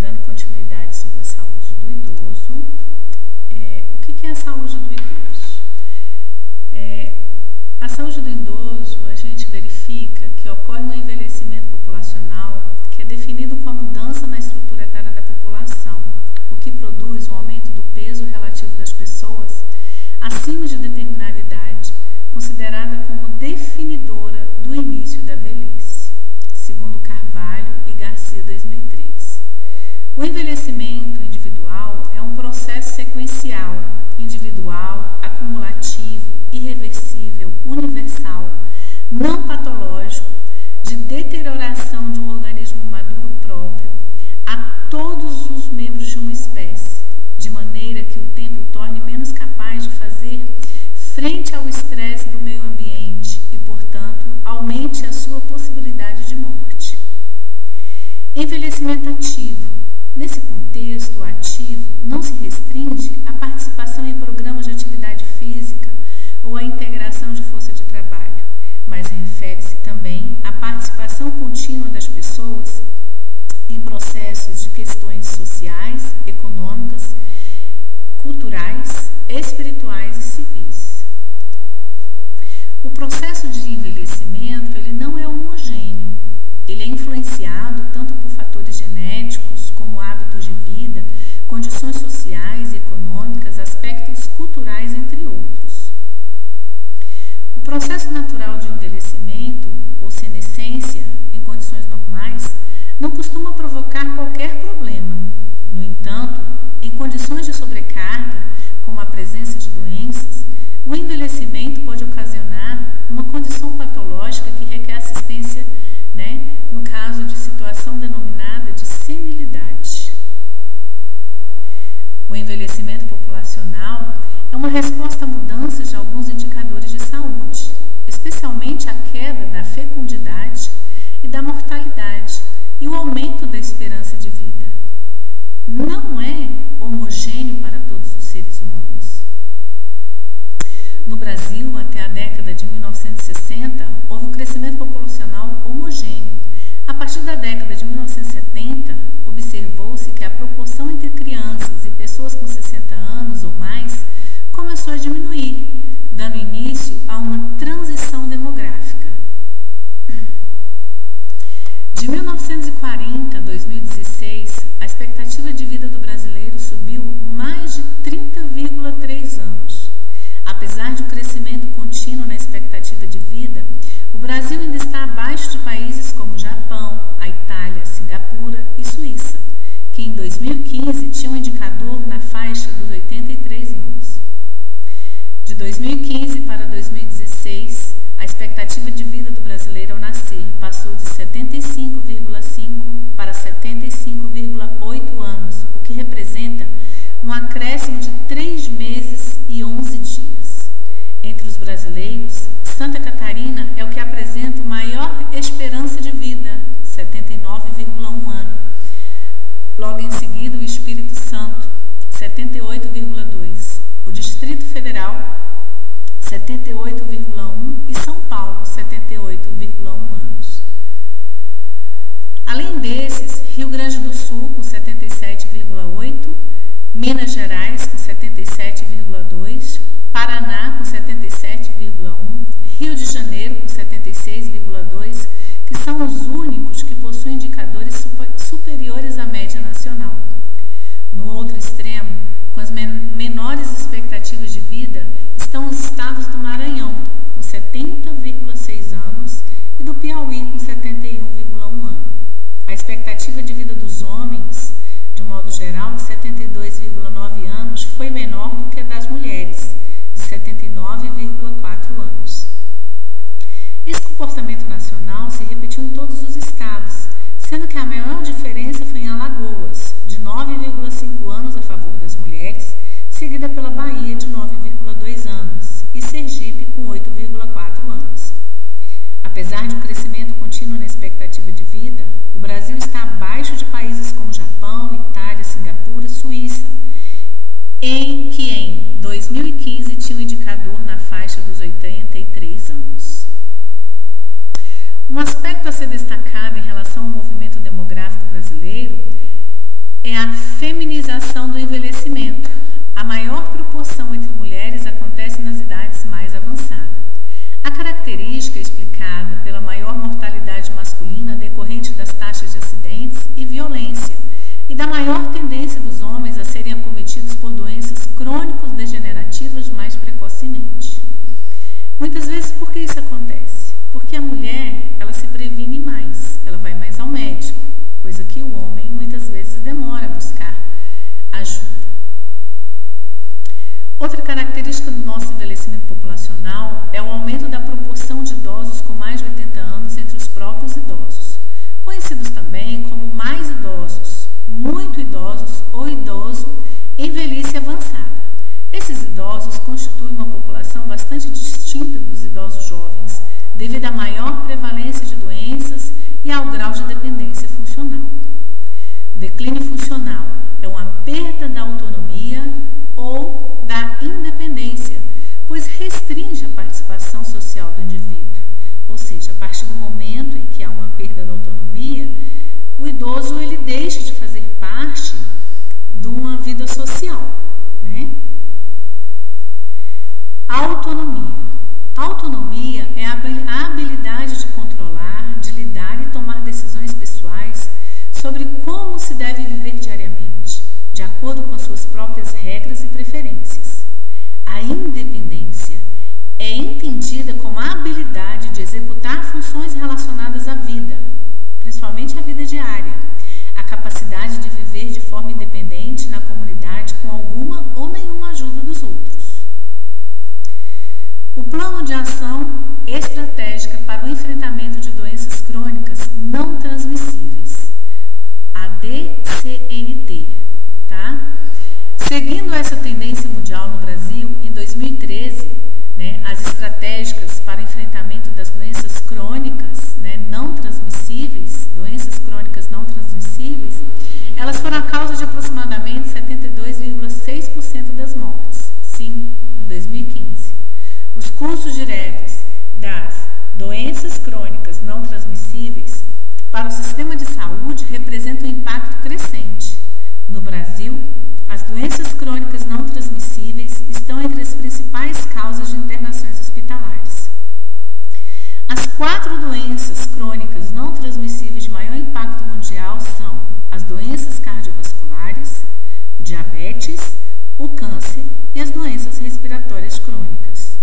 dando continuidade sobre a saúde do idoso. O que é a saúde do idoso? A saúde do idoso, a gente verifica que ocorre um envelhecimento populacional que é definido com a mudança na estrutura etária da população, o que produz um aumento do peso relativo das pessoas acima de determinada idade, considerada como definidora do início da velhice, segundo Carvalho e Garcia, 2003. O envelhecimento individual é um processo sequencial, individual, acumulativo, irreversível, universal, não patológico, de deterioração de um organismo maduro próprio a todos os membros de uma espécie, de maneira que o tempo o torne menos capaz de fazer frente ao estresse do meio ambiente e, portanto, aumente a sua possibilidade de morte. Envelhecimento ativo. Nesse contexto, o ativo não se restringe à participação em programas de atividade física ou à integração de força de trabalho, mas refere-se também à participação contínua das pessoas em processos de questões sociais, econômicas, culturais, espirituais e civis. O processo de envelhecimento, ele não é homogêneo. Ele é influenciado tanto por fatores genéticos, como hábitos de vida, condições sociais e econômicas, aspectos culturais, entre outros. O processo natural de envelhecimento, ou senescência, em condições normais, não costuma provocar qualquer problema. No entanto, em condições de sobrecarga, como a presença de doenças, o envelhecimento pode ocasionar uma condição patológica que requer assistência, no caso de situação denominada de senilidade. O envelhecimento populacional é uma resposta a mudanças de alguns indicadores de saúde, especialmente a queda da fecundidade e da mortalidade e o aumento da esperança de vida. Não é homogêneo para todos os seres humanos. No Brasil, até a década de 1960, houve um crescimento populacional homogêneo. A partir da década de 1970, observou-se que a proporção entre crianças e pessoas com 60 anos ou mais começou a diminuir, dando início a uma transição demográfica. De 1940 a 2016, a expectativa de vida do brasileiro subiu mais de 30,3 anos. Apesar de um crescimento contínuo na expectativa de vida, o Brasil ainda está abaixo de países como Japão, a Itália, Singapura e Suíça, que em 2015 tinham um indicador na faixa dos 83 anos. De 2015 para 2016, a expectativa de vida do brasileiro ao nascer passou de 75,5 para 75,8 anos, o que representa um acréscimo de 3 meses e 11 dias. Entre os brasileiros, Santa Catarina é o que apresenta maior esperança de vida, 79,1 ano. Logo em seguida, o Espírito Santo, 78,2. O Distrito Federal, 78,1 e São Paulo, 78,1 anos. Além desses, Rio Grande do Sul, com 77,8, Minas Gerais, com 77,2, Paraná, com 77,1, Rio de Janeiro, com 76,2, que são os únicos que possuem indicadores superiores à média nacional. No outro extremo, com as menores expectativas de vida, estão os estados do Maranhão, com 70,6 anos, e do Piauí, com 71,1 ano. A expectativa de vida dos homens, de modo geral, de 72,9 anos, foi menor do que a das mulheres, de 79,4 anos. Esse comportamento nacional se repetiu em todos os estados, sendo que a maior diferença foi em Alagoas, de 9,5 anos a favor das mulheres, seguida pela Bahia, de 9,2 anos, e Sergipe, com 8,4 anos. Apesar de um crescimento contínuo na expectativa de vida, o Brasil está abaixo de países como Japão, Itália, Singapura e Suíça, em 2015 tinha um indicador na faixa dos 83 anos. Um aspecto a ser destacado aceleração do envelhecimento. A maior proporção entre mulheres acontece nas idades mais avançadas. A característica é explicada pela maior mortalidade masculina decorrente das taxas de acidentes e violência e da maior tendência dos homens a serem acometidos por doenças crônico-degenerativas mais precocemente. Muitas vezes, por que isso acontece? Porque a mulher, ela se previne mais, ela vai mais ao médico, coisa que o homem muitas vezes demora a buscar ajuda. Outra característica do nosso envelhecimento populacional é o aumento da proporção de idosos com mais de 80 anos entre os próprios idosos, conhecidos também como mais idosos, muito idosos ou idoso em velhice avançada. Esses idosos constituem uma população bastante distinta dos idosos jovens, devido à maior prevalência de doenças e ao grau de dependência funcional. O declínio funcional é uma perda da autonomia ou da independência, pois restringe a participação social do indivíduo. Ou seja, a partir do momento em que há uma perda da autonomia, o idoso ele deixa de fazer parte de uma vida social, né? Autonomia. Autonomia é a habilidade de controlar, de lidar e tomar decisões pessoais sobre como se deve viver diariamente, de acordo com as suas próprias regras e preferências. A independência é entendida como a habilidade de executar funções relacionadas à vida, principalmente a vida diária, a capacidade de viver de forma independente na comunidade com alguma ou nenhuma ajuda dos outros. O Plano de Ação Estratégica para o Enfrentamento de Doenças Crônicas Não Transmissíveis, a DCNT, tá? Seguindo essa tendência mundial no Brasil, em 2013, as estratégicas para enfrentamento das doenças crônicas não transmissíveis, doenças crônicas não transmissíveis, elas foram a causa de aproximadamente 72,6% das mortes, sim, em 2015. Os custos diretos das doenças crônicas não transmissíveis para o sistema de saúde representam um impacto crescente. No Brasil, as doenças crônicas não transmissíveis estão entre as principais causas de internações hospitalares. As 4 doenças crônicas não transmissíveis de maior impacto mundial são as doenças cardiovasculares, o diabetes, o câncer e as doenças respiratórias crônicas.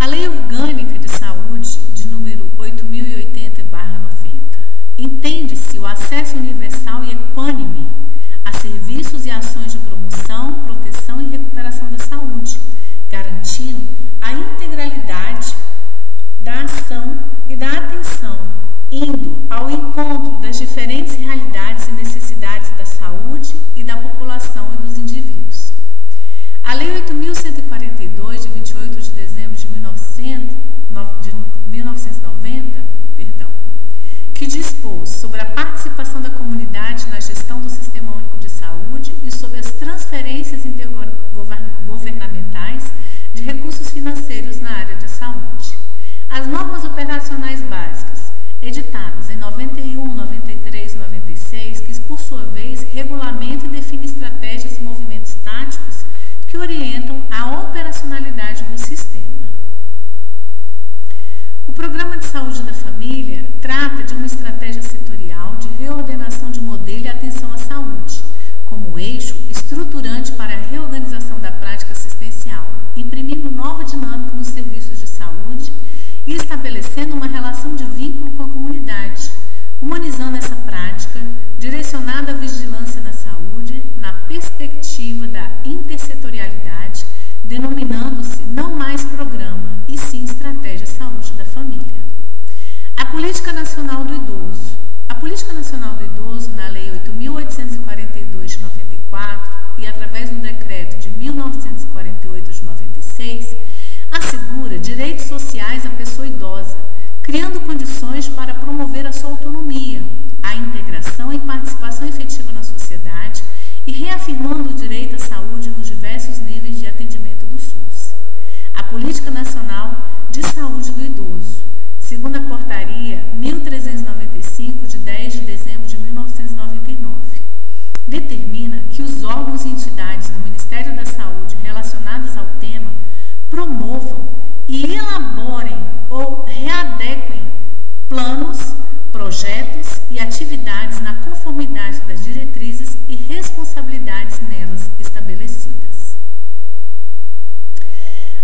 A Lei Orgânica de Saúde, de número 8080/90, entende-se o acesso universal e equânime a serviços e ações de promoção, proteção e recuperação da saúde, garantindo a integralidade da ação e da atenção, indo ao encontro das diferentes realidades e necessidades da saúde e da população e dos indivíduos. A Lei 8.142, de 28 de dezembro de 1990, que dispôs sobre a participação da comunidade na gestão do Sistema Único de Saúde e sobre as transferências intergovernamentais de recursos financeiros na área de saúde. As normas operacionais básicas, editadas em 91, 93 e 96, que por sua vez regulamentam e definem estratégias e movimentos táticos que orientam a operacionalidade do sistema. O Programa de Saúde da Família trata de uma estratégia setorial de reordenação de modelo e atenção à saúde, como eixo estruturante para a reorganização da prática assistencial, imprimindo nova dinâmica nos serviços de saúde e estabelecendo uma relação de vínculo com a comunidade, humanizando essa prática, direcionada à vigilância na saúde, na perspectiva da intersetorialidade, denominando-se não mais programa, e sim estratégia saúde da família. A Política Nacional do Idoso. A Política Nacional do Idoso, na Lei 8.842 de 94 e através do Decreto de 1948 de 96, assegura direitos sociais à pessoa idosa, criando condições para promover a sua autonomia, a integração e participação efetiva na sociedade e reafirmando o direito à saúde nos diversos níveis de atendimento do SUS. A Política Nacional de Saúde do Idoso segundo a portaria 1395, de 10 de dezembro de 1999. Determina que os órgãos e entidades do Ministério da Saúde relacionadas ao tema promovam e elaborem ou readequem planos, projetos e atividades na conformidade das diretrizes e responsabilidades nelas estabelecidas.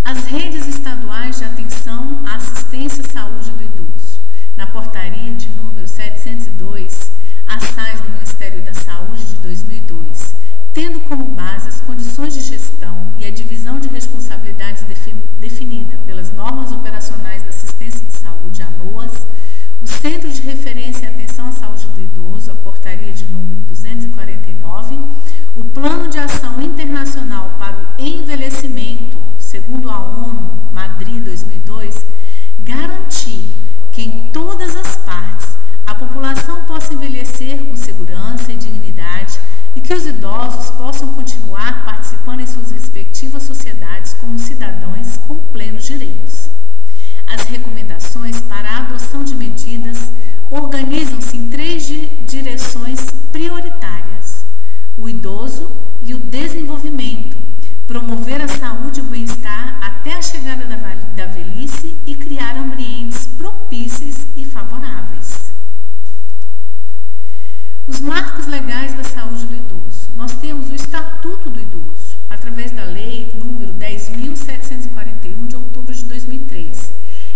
As redes estaduais de atenção à assistência à saúde do idoso. Na portaria de número 702, ASAIS do Ministério da Saúde de 2002, tendo como base as condições de gestão e a divisão de responsabilidades definida pelas normas operacionais da assistência de saúde, ANOAS, o Centro de Referência e Atenção à Saúde do Idoso, a portaria de número 249, o Plano de Ação Internacional para o Envelhecimento, segundo a ONU, Madrid 2002, garantir que em todas as partes a população possa envelhecer com segurança e dignidade e que os idosos possam continuar participando em suas respectivas sociedades como cidadãos com plenos direitos. As recomendações para a adoção de medidas organizam-se em 3 direções prioritárias: o idoso e o desenvolvimento, promover a saúde e o bem-estar até a chegada da velhice e criar ambientes propícios e favoráveis. Os marcos legais da saúde do idoso. Nós temos o Estatuto do Idoso, através da Lei número 10.741, de outubro de 2003.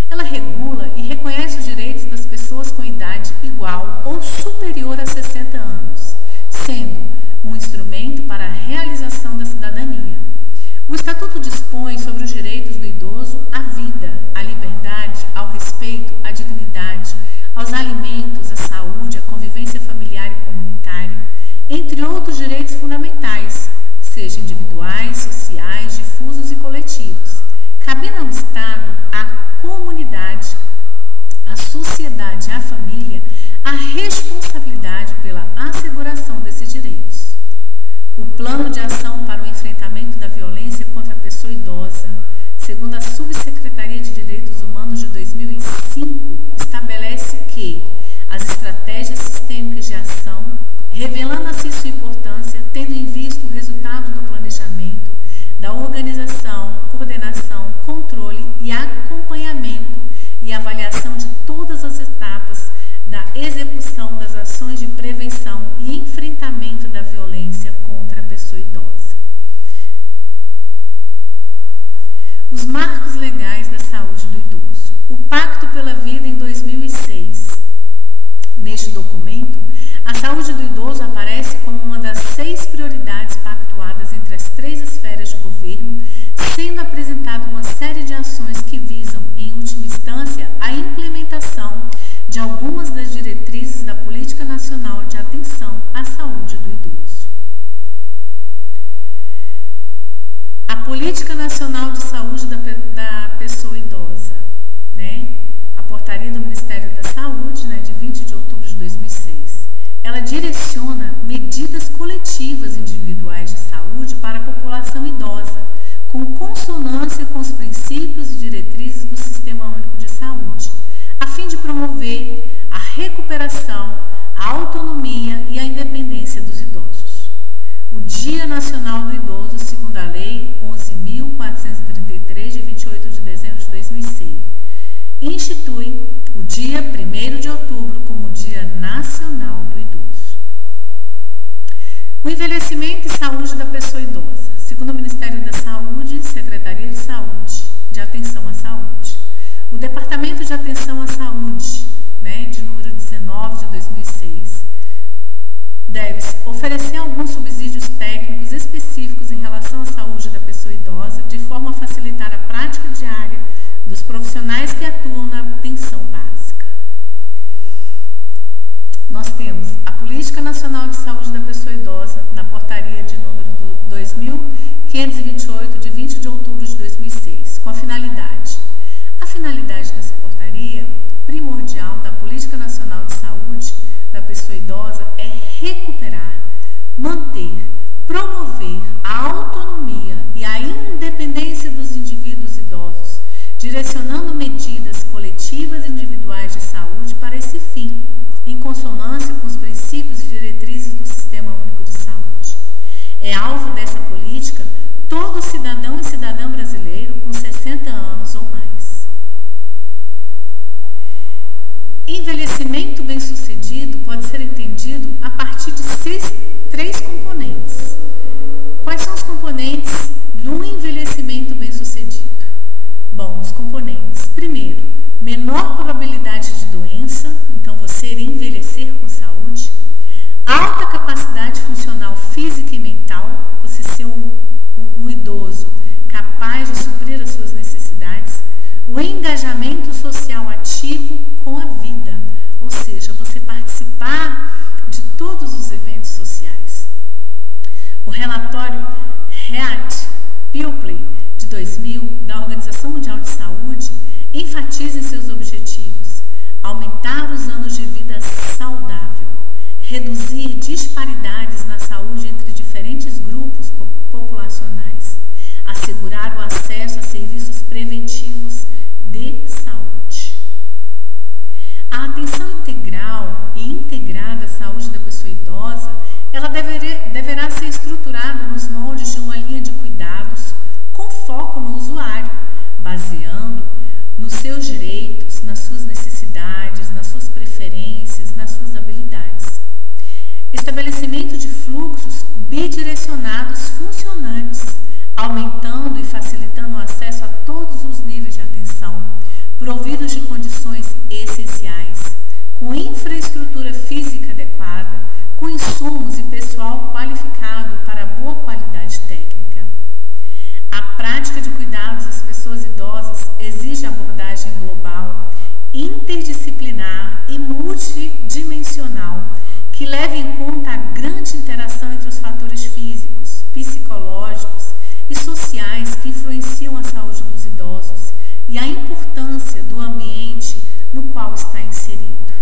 Ela regula e reconhece os direitos das pessoas com idade igual ou superior a 60 anos, sendo um instrumento para a realização da cidadania. O Estatuto dispõe sobre os direitos do idoso à vida, à liberdade, ao respeito, à dignidade, aos alimentos, à saúde, à convivência familiar e comunitária, entre outros direitos fundamentais, sejam individuais, sociais, difusos e coletivos, cabendo ao Estado, à comunidade, à sociedade e à família a responsabilidade pela asseguração desses direitos. O Plano de Ação para o Enfrentamento da Violência contra a Pessoa Idosa, segundo a Subsecretaria de Direitos Humanos de 2005, estabelece que as estratégias sistêmicas de ação, revelando assim sua importância, tendo em vista o resultado do planejamento, da organização, coordenação, controle e acompanhamento e avaliação de todas as etapas da execução das ações de prevenção e enfrentamento da violência contra a pessoa idosa. Os marcos legais da saúde do idoso. O Pacto pela Vida em 2006. Neste documento, a saúde do idoso aparece como uma das 6 prioridades pactuadas entre as 3 esferas de governo, sendo apresentada uma série de ações que visam, em última instância, a implementação de algumas das diretrizes da Política Nacional de Atenção à Saúde do Idoso. A Política Nacional de Saúde da Pessoa Idosa, a portaria do Ministério da Saúde, de 20 de outubro de 2006, ela direciona medidas coletivas individuais de saúde para a população idosa, com consonância com os princípios e diretrizes do Sistema Único de Saúde, a fim de promover a recuperação, a autonomia e a independência dos idosos. O Dia Nacional do Idoso, segundo a Lei 11.433, de 28 de dezembro de 2006, institui o dia 1º de outubro como Dia Nacional do Idoso. O envelhecimento e saúde da pessoa idosa. Segundo o Ministério da Saúde, Secretaria de Saúde, de Atenção à Saúde. O Departamento de Atenção à Saúde, de número 19 de 2006, deve-se oferecer alguns subsídios técnicos específicos em relação à saúde da pessoa idosa, de forma a facilitar a prática diária dos profissionais que atuam na atenção básica. Nós temos a Política Nacional de Saúde da Pessoa Idosa, na portaria de número 2528, de 20 de outubro de 2006, com a finalidade. A finalidade dessa portaria primordial da Política Nacional de Saúde da Pessoa Idosa é recuperar, manter, promover a autonomia e a independência dos indivíduos idosos, direcionando medidas coletivas e individuais consonância com os princípios e diretrizes do Sistema Único de Saúde. É alvo dessa política todo cidadão e cidadã brasileiro com 60 anos ou mais. Envelhecimento bem-sucedido pode ser entendido a partir de três componentes. Quais são os componentes do envelhecimento bem-sucedido? Bom, os componentes. Primeiro, menor probabilidade de doença, então você envelhecer com saúde. Alta capacidade funcional física e mental, você ser um idoso capaz de suprir as suas necessidades. O engajamento social ativo com a vida, ou seja, você participar de todos os eventos sociais. O relatório Heart-Pilpley de 2000 da Organização Mundial de Saúde enfatiza em seus objetivos aumentar os anos de vida saudável, reduzir disparidades na saúde entre diferentes grupos populacionais, assegurar o acesso a serviços preventivos de saúde. A atenção integral e integrada à saúde da pessoa idosa, ela deverá ser estruturada nos moldes de uma linha de cuidados com foco no usuário, baseando nos seus direitos, nas suas necessidades, nas suas preferências, nas suas habilidades. Estabelecimento de fluxos bidirecionados funcionantes, aumentando e facilitando o acesso a todos os níveis de atenção, providos de condições essenciais, com infraestrutura física adequada, com insumos e pessoal qualificado para boa qualidade técnica. A prática de cuidados às pessoas idosas exige abordagem global, interdisciplinar e multidimensional, que leve em conta a grande interação entre os fatores físicos, psicológicos e sociais que influenciam a saúde dos idosos e a importância do ambiente no qual está inserido.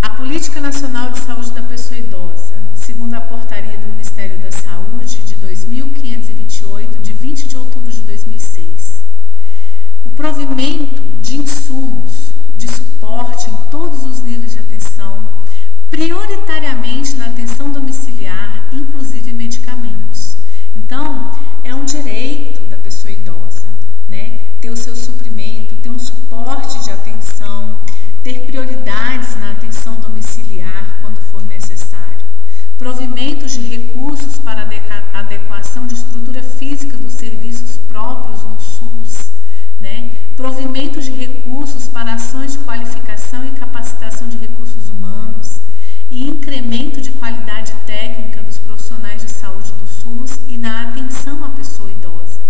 A Política Nacional de Saúde da Pessoa Idosa, segundo a portaria do Ministério da Saúde de 2528, de 20 de outubro de 2006, o provimento de insumos de suporte em todos os níveis de atenção, prioritariamente na atenção domiciliar, inclusive medicamentos. Então, é um direito da pessoa idosa, né? Ter o seu suprimento, ter um suporte de atenção, ter prioridades na atenção domiciliar quando for necessário. Provimentos de recursos para adequação de estrutura física dos serviços próprios no SUS, né? Provimentos de recursos para ações de qualificação e capacitação de recursos humanos e incremento de qualidade técnica dos profissionais de saúde do SUS e na atenção à pessoa idosa.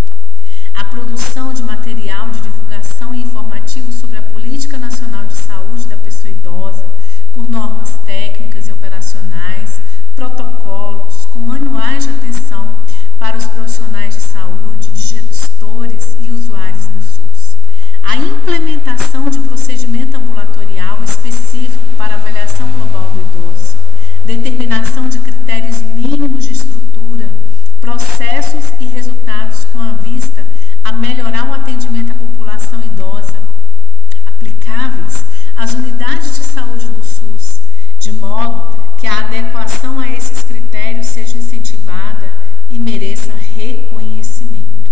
A produção de material de divulgação e informativo sobre a Política Nacional de Saúde da Pessoa Idosa, com normas técnicas e operacionais, protocolos, com manuais de atenção para os profissionais de saúde, de gestores e usuários do SUS. A implementação de procedimento ambulatorial específico para avaliação global do idoso, determinação de critérios mínimos de estrutura, processos e resultados com a vista a melhorar o atendimento à população idosa, aplicáveis às unidades de saúde do SUS, de modo que a adequação a esses critérios seja incentivada e mereça reconhecimento.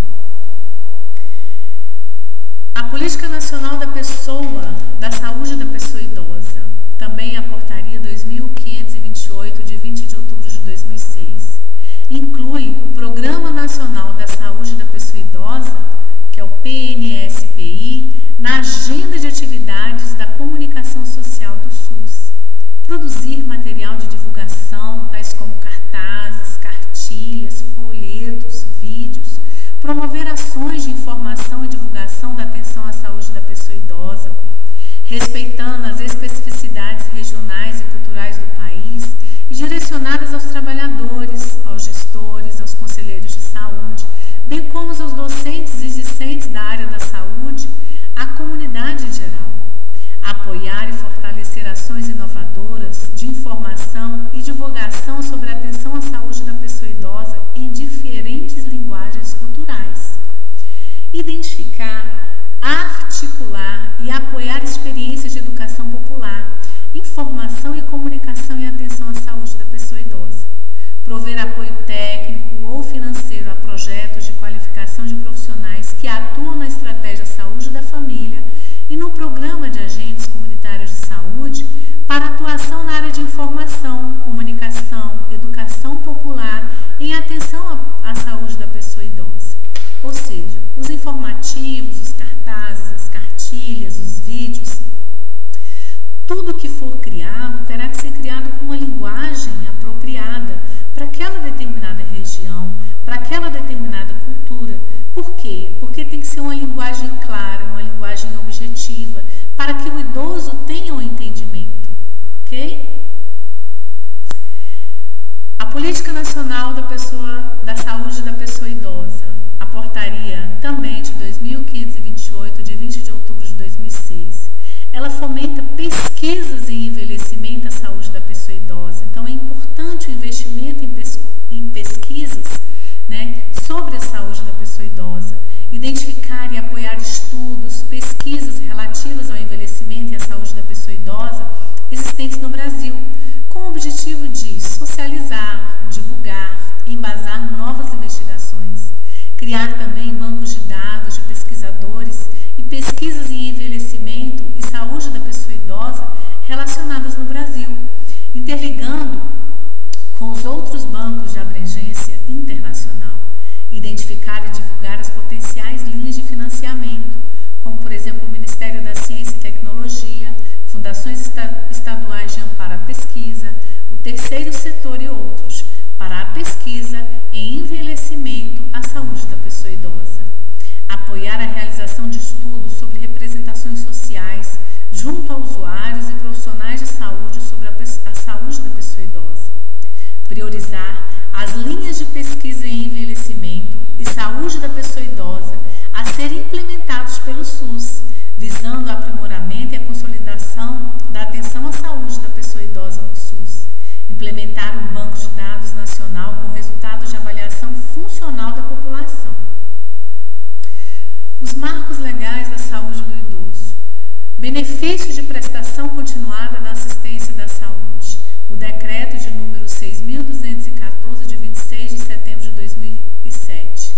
A Política Nacional da Saúde da Pessoa Idosa, também a portaria 2528, de 20 de outubro de 2006, inclui o Programa Nacional da Saúde da Pessoa Idosa, que é o PNSPI, na agenda de atividades da comunicação social do SUS. Produzir material de divulgação, tais como cartazes, cartilhas, folhetos, vídeos, promover ações de informação e divulgação da atenção à saúde da pessoa idosa, respeitando as especificidades regionais e culturais do país e direcionadas aos trabalhadores, aos gestores, aos conselheiros de saúde, bem como aos docentes e discentes da área da saúde, à comunidade em geral. Apoiar e fortalecer ações inovadoras de informação e divulgação sobre a atenção à saúde da pessoa idosa em diferentes linguagens culturais. Identificar, articular e apoiar experiências de educação popular informação e comunicação em atenção à saúde da pessoa idosa, prover apoio técnico ou financeiro a projetos de qualificação de profissionais que atuam na estratégia saúde da família e no programa de agentes comunitários de saúde para atuação na área de informação, comunicação, educação popular em atenção à saúde da pessoa idosa. Ou seja, os informativos, os cartazes, as cartilhas, os vídeos, tudo que for criado terá que ser criado com uma linguagem apropriada para aquela determinada região, para aquela determinada cultura. Por quê? Porque tem que ser uma linguagem clara, uma linguagem objetiva, para que o idoso tenha um entendimento, ok? A Política Nacional da Saúde da Pessoa Idosa, a portaria também de 2528, de 20 de outubro de 2006, ela fomenta pesquisas em envelhecimento à saúde da pessoa idosa. Então, é importante o investimento em pesquisas, né, sobre a saúde da pessoa idosa, identificar e apoiar estudos, pesquisas relativas ao envelhecimento e à saúde da pessoa idosa existentes no Brasil, com o objetivo de socializar, divulgar, embasar novas investigações, criar também bancos de dados de pesquisadores e pesquisas em envelhecimento e saúde da pessoa idosa relacionadas no Brasil, interligando com os outros bancos de abrangência internacional, identificar e divulgar as potenciais linhas de financiamento, como, por exemplo, o Ministério da Ciência e Tecnologia, fundações estaduais de amparo à pesquisa, o terceiro setor e outros, para a pesquisa em envelhecimento à saúde da pessoa idosa. Apoiar a realização de estudos sobre representações sociais junto a usuários e profissionais de saúde sobre a saúde da pessoa idosa. Priorizar as linhas de pesquisa em envelhecimento e saúde da pessoa idosa a serem implementados pelo SUS, visando o aprimoramento e a consolidação da atenção à saúde da pessoa idosa no SUS. Implementar um banco de dados nacional com resultados de avaliação funcional da população. Os marcos legais da saúde do idoso. Benefícios de prestação continuada da assistência da saúde. O decreto de número 6.214, de 26 de setembro de 2007.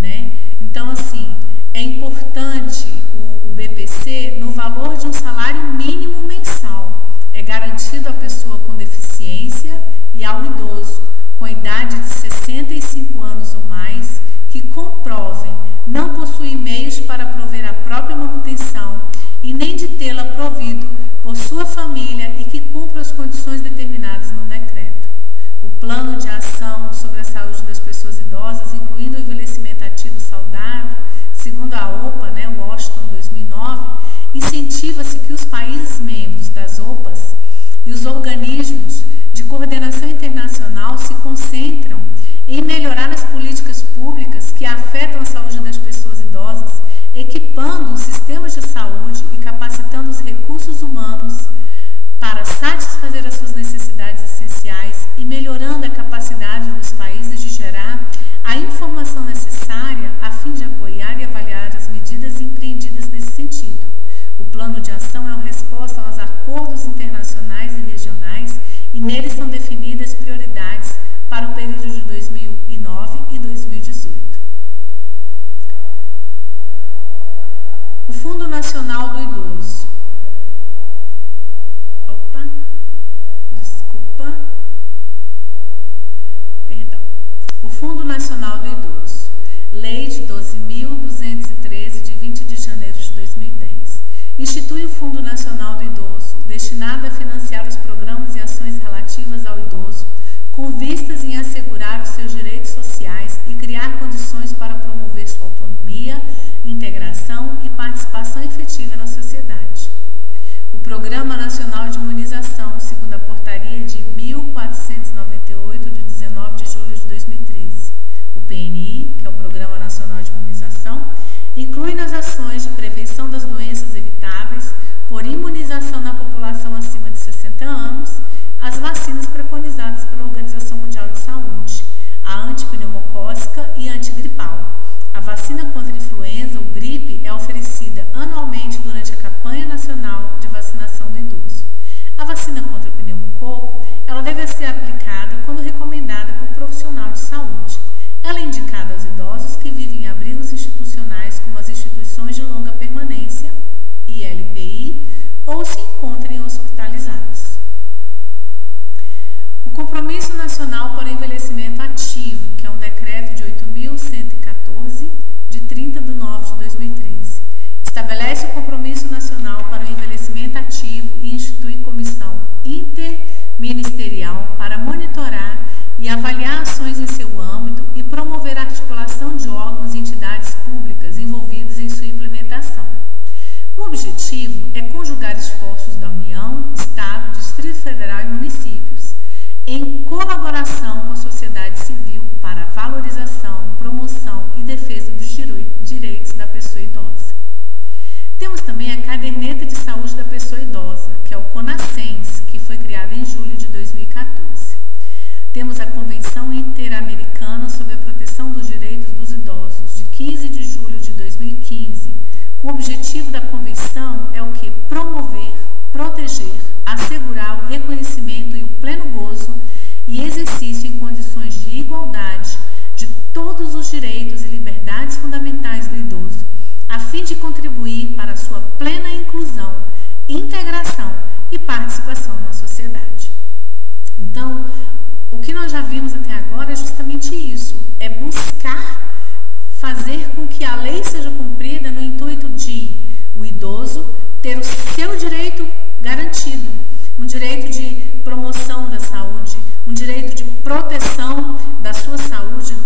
Né? Então, assim, é importante o BPC no valor de um salário mínimo mensal. É garantido à pessoa com deficiência e ao idoso com idade de 65 anos ou mais que comprovem não possuir meios para prover a própria manutenção e nem de tê-la provido por sua família e que cumpra as condições determinadas no decreto. O plano de ação sobre a saúde das pessoas idosas, incluindo o envelhecimento ativo saudável, segundo a OPA, né, Washington 2009, incentiva-se que os países membros das OPAs e os organismos de coordenação internacional se concentram em melhorar as políticas públicas que afetam a saúde das pessoas idosas, equipando os sistemas de saúde e capacitando os recursos humanos para satisfazer as suas necessidades essenciais e melhorando a capacidade dos países de gerar a informação necessária a fim de apoiar e avaliar as medidas empreendidas nesse sentido. O plano de ação é uma resposta aos acordos internacionais e regionais e neles são definidas prioridades para o período de 2009 e 2018. O Fundo Nacional do Idoso. O Fundo Nacional do Idoso. Lei de 12.213, de 20 de janeiro de 2010. Institui o Fundo Nacional do Idoso, destinado a financiar os programas e ações relativas ao idoso, com vistas em assegurar os seus direitos sociais e criar condições para promover sua autonomia, integração e participação efetiva na sociedade. O Programa Nacional de Imunização, segundo a portaria de 1498, de 19 de julho de 2013. O PNI, que é o Programa Nacional de Imunização, inclui nas ações de prevenção das doenças evitáveis por imunização na população acima de 60 anos, as vacinas preconizadas pela Organização Mundial de Saúde, a antipneumocócica e antigripal. A vacina contra influenza ou gripe é oferecida anualmente durante a campanha nacional de vacinação do idoso. A vacina contra o pneumococo, ela deve ser aplicada quando recomendada por profissional de saúde. Ela é indicada aos idosos que vivem em abrigos institucionais como as instituições de longa permanência, ILPI, ou se encontrem hospitalizados. O Compromisso Nacional para o Envelhecimento Ativo, que é um decreto de 8.114, de 30 de nove de 2013, estabelece o Compromisso Nacional para o Envelhecimento Ativo e institui comissão interministerial para monitorar e avaliar ações em seu âmbito e promover a articulação de órgãos e entidades públicas envolvidos em sua implementação. O objetivo é conjugar esforços da União, Estado, Distrito Federal e municípios, em colaboração com a sociedade civil para a valorização, promoção e defesa dos direitos da pessoa idosa. Temos também a Caderneta de Saúde da Pessoa Idosa, que é o CONASCENS, que foi criada em julho de 2014. Temos a Convenção Interamericana sobre a Proteção dos Direitos dos Idosos, de 15 de julho de 2015. O objetivo da convenção é o que? Promover, proteger, assegurar o reconhecimento e o pleno gozo e exercício em condições de igualdade de todos os direitos e liberdades fundamentais do idoso, a fim de contribuir para a sua plena inclusão, integração e participação na sociedade. Então, o que nós já vimos até agora é justamente isso, é buscar fazer com que a lei seja cumprida no intuito de o idoso ter o seu direito garantido, um direito de promoção da saúde, um direito de proteção da sua saúde,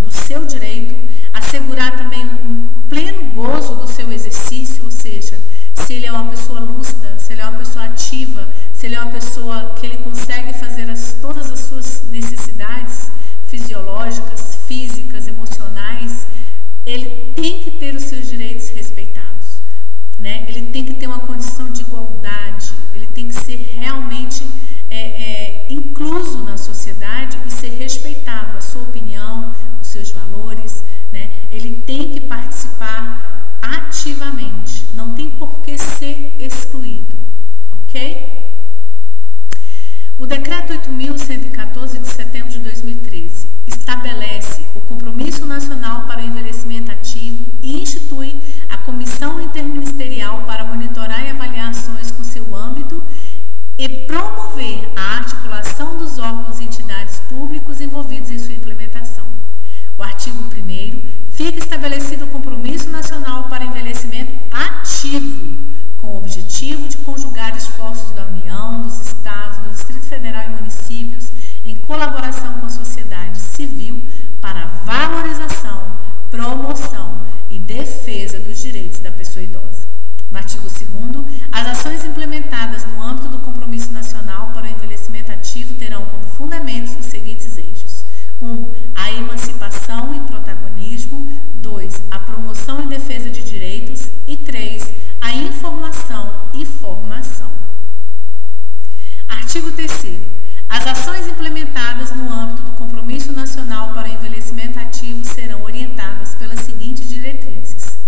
do seu direito, assegurar também um pleno gozo do seu exercício, ou seja, se ele é uma pessoa lúcida, se ele é uma pessoa ativa, se ele é uma pessoa que ele consegue fazer todas as suas necessidades fisiológicas, físicas, emocionais, ele tem que ter os seus direitos respeitados, né? Ele tem que ter uma condição de igualdade, ele tem que ser realmente incluso na sociedade e ser respeitado, a sua opinião, os seus valores, né? Ele tem que participar ativamente, não tem por que ser excluído, ok? O Decreto 8.114 de setembro de 2013 estabelece o Compromisso Nacional para o Envelhecimento Ativo e institui a Comissão Interministerial para monitorar e avaliar ações com seu âmbito e promover a articulação dos órgãos e entidades públicos envolvidos em sua implementação. O artigo 1º fica estabelecido o Compromisso Nacional para o Envelhecimento Ativo, com o objetivo de conjugar esforços da União, dos Estados, do Distrito Federal e municípios, em colaboração com a sociedade civil, para a valorização, promoção e defesa dos direitos da pessoa idosa. No artigo 2º, as ações implementadas no âmbito do Compromisso Nacional para o Envelhecimento Ativo terão como fundamentos os seguintes eixos: 1. A emancipação e protagonismo. 2. A promoção e defesa de direitos. E 3. A informação e formação. Artigo 3º. As ações implementadas no âmbito do Compromisso Nacional para o Envelhecimento Ativo serão orientadas pelas seguintes diretrizes.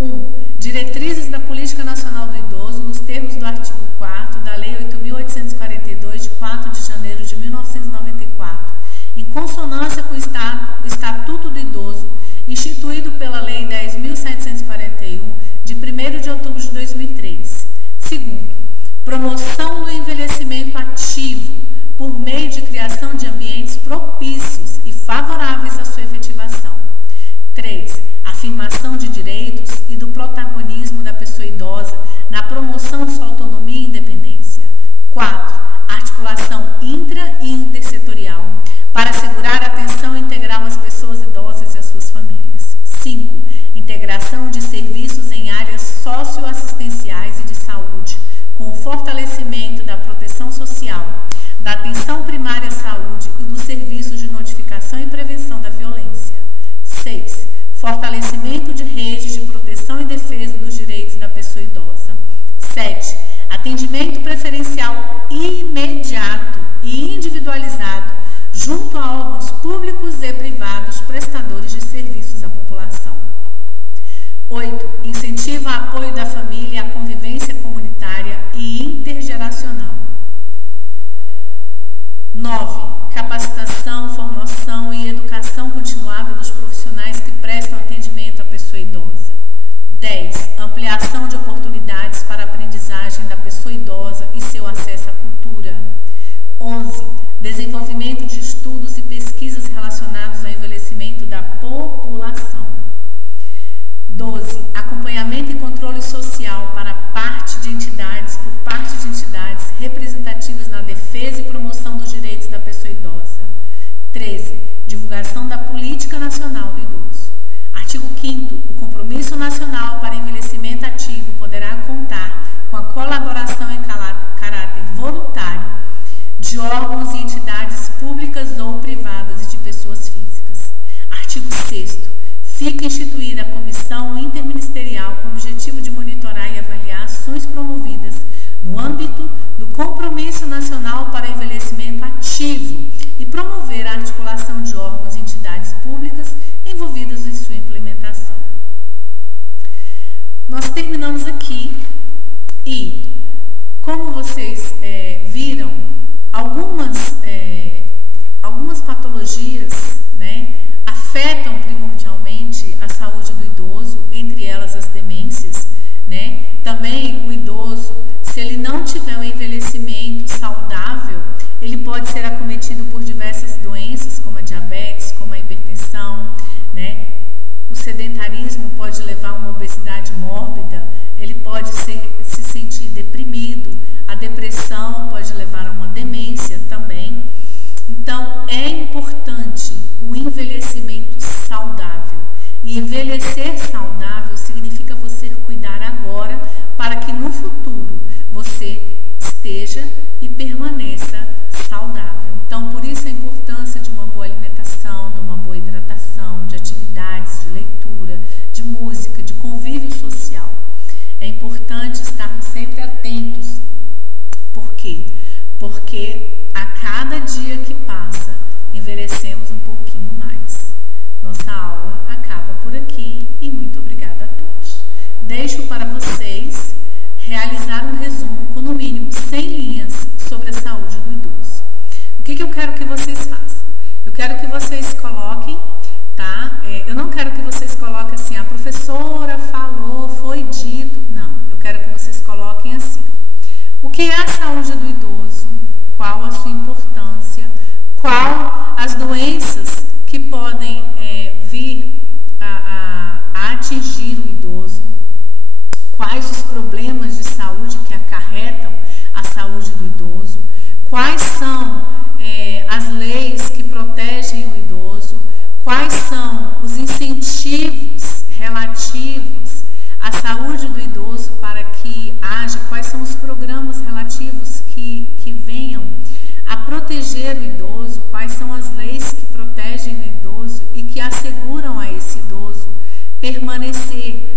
1. Diretrizes da Política Nacional do Idoso, nos termos do artigo 4º da Lei 8.842, de 4 de janeiro de 1994, em consonância com o Estatuto do Idoso, instituído pela Lei 10.741, de 1º de outubro de 2003. 2. Promoção do envelhecimento ativo, por meio de criação de ambientes propícios e favoráveis à sua efetivação. 3. Afirmação de direitos e do protagonismo da pessoa idosa na promoção de sua autonomia e independência. 4. Articulação intra e intersetorial para assegurar a atenção integral às pessoas idosas e às suas famílias. 5. Integração de serviços em áreas socioassistenciais e de saúde, com o fortalecimento da proteção social, da atenção primária à saúde e dos serviços de notificação e prevenção da violência. 6. Fortalecimento de redes de proteção e defesa dos direitos da pessoa idosa. 7. Atendimento preferencial imediato e individualizado junto a órgãos públicos e privados prestadores de serviços à população. 8. Incentivo ao apoio da família e à convivência comunitária e intergeracional. no âmbito do Compromisso Nacional para Envelhecimento Ativo e promover a articulação de órgãos e entidades públicas envolvidas em sua implementação. Nós terminamos aqui e, como vocês viram, algumas patologias, né, afetam primordialmente a saúde do idoso, entre elas as demências, né? Também o idoso, se ele não tiver um envelhecimento saudável, ele pode ser acometido por diversas doenças, como a diabetes, como a hipertensão, né? O sedentarismo pode levar a uma obesidade mórbida, ele pode se sentir deprimido, a depressão pode levar a uma demência também. Então, é importante o envelhecimento saudável. E envelhecer saudável significa você cuidar agora para que no futuro você esteja e permaneça saudável. Então, por isso a importância de uma boa alimentação, de uma boa hidratação, de atividades, de leitura, de música, de convívio social. É importante estarmos sempre atentos. Por quê? Porque a cada dia que passa, envelhecemos um pouquinho mais. Nossa aula acaba por aqui e muito obrigada a todos. Deixo para vocês realizar um resumo com no mínimo 100 linhas sobre a saúde do idoso. O que eu quero que vocês façam? Eu quero que vocês coloquem, tá? Eu não quero que vocês coloquem assim, a professora falou, foi dito. Não, eu quero que vocês coloquem assim. O que é a saúde do idoso? Qual a sua importância? Qual as doenças que podem vir a atingir o idoso? Quais os problemas de saúde que acarretam a saúde do idoso? Quais são as leis que protegem o idoso? Quais são os incentivos relativos à saúde do idoso para que haja? Quais são os programas relativos que venham a proteger o idoso? Quais são as leis que protegem o idoso e que asseguram a esse idoso permanecer